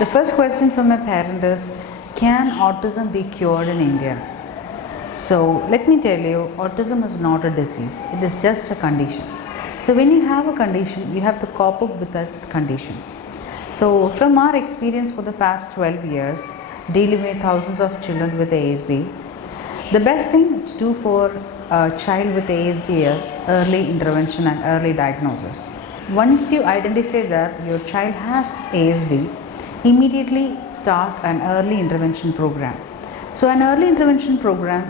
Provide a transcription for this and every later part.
The first question from a parent is, can autism be cured in India? So let me tell you, autism is not a disease, it is just a condition. So when you have a condition, you have to cope up with that condition. So from our experience for the past 12 years, dealing with thousands of children with ASD, the best thing to do for a child with ASD is early intervention and early diagnosis. Once you identify that your child has ASD, immediately start an early intervention program. So an early intervention program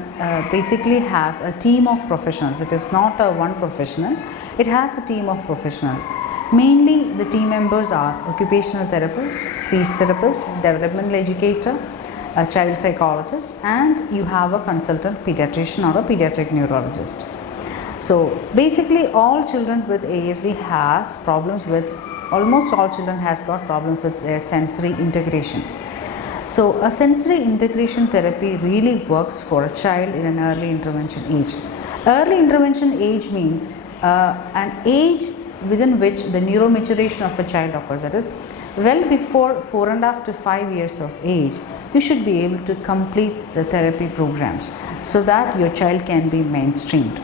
basically has a team of professionals. It is not a one professional, it has a team of professionals. Mainly the team members are occupational therapist, speech therapist, developmental educator, a child psychologist, and you have a consultant pediatrician or a pediatric neurologist. So basically all children with ASD has problems with, almost all children has got problems with their sensory integration. So a sensory integration therapy really works for a child in an early intervention age. Early intervention age means an age within which the neuromaturation of a child occurs. That is, well before 4.5 to 5 years of age, you should be able to complete the therapy programs so that your child can be mainstreamed.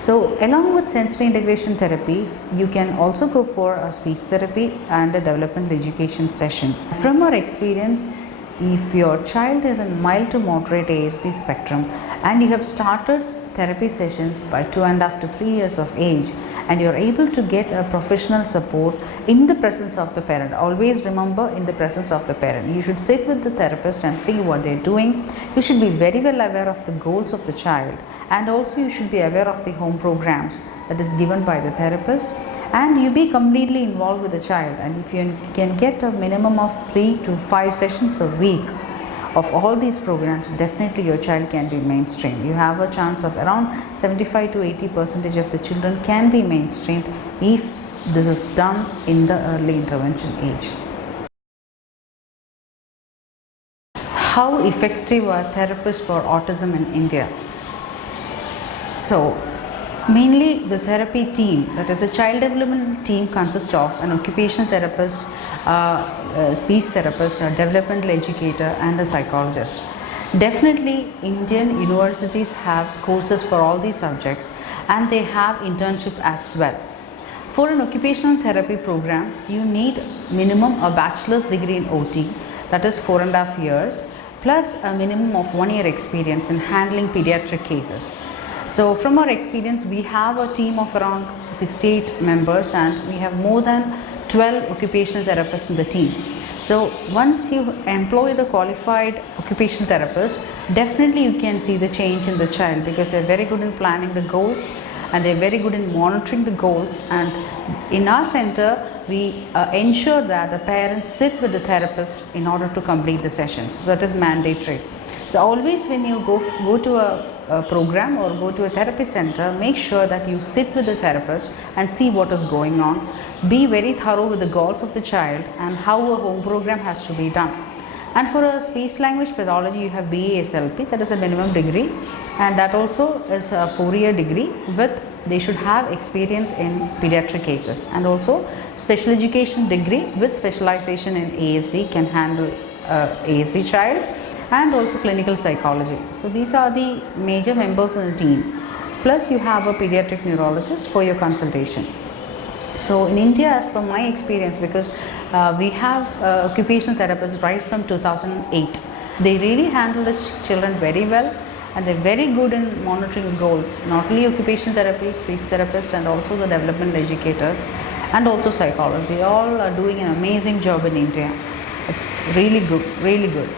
So along with sensory integration therapy, you can also go for a speech therapy and a developmental education session. From our experience, if your child is in mild to moderate ASD spectrum and you have started therapy sessions by 2.5 to 3 years of age and you are able to get a professional support in the presence of the parent, always remember, in the presence of the parent. You should sit with the therapist and see what they are doing. You should be very well aware of the goals of the child, and also you should be aware of the home programs that is given by the therapist, and you be completely involved with the child. And if you can get a minimum of 3 to 5 sessions a week of all these programs, definitely your child can be mainstream. You have a chance of around 75 to 80% of the children can be mainstreamed if this is done in the early intervention age. How effective are therapists for autism in India? So mainly the therapy team, that is a child development team, consists of an occupational therapist, speech therapist, a developmental educator, and a psychologist. Definitely Indian universities have courses for all these subjects, and they have internship as well. For an occupational therapy program, you need minimum a bachelor's degree in OT, that is 4.5 years, plus a minimum of 1 year experience in handling pediatric cases. So from our experience, we have a team of around 68 members and we have more than 12 occupational therapists in the team. So once you employ the qualified occupational therapist, definitely you can see the change in the child, because they are very good in planning the goals and they are very good in monitoring the goals. And in our center, we ensure that the parents sit with the therapist in order to complete the sessions. That is mandatory. So always when you go to a program or go to a therapy center, make sure that you sit with the therapist and see what is going on. Be very thorough with the goals of the child and how a home program has to be done. And for a speech language pathology, you have BASLP, that is a minimum degree, and that also is a 4-year degree with, they should have experience in pediatric cases, and also special education degree with specialization in ASD can handle ASD child, and also clinical psychology. So these are the major members in the team. Plus you have a pediatric neurologist for your consultation. So in India, as per my experience, because we have occupational therapists right from 2008, they really handle the children very well, and they're very good in monitoring goals. Not only occupational therapy, speech therapists, and also the developmental educators, and also psychology. They all are doing an amazing job in India. It's really good, really good.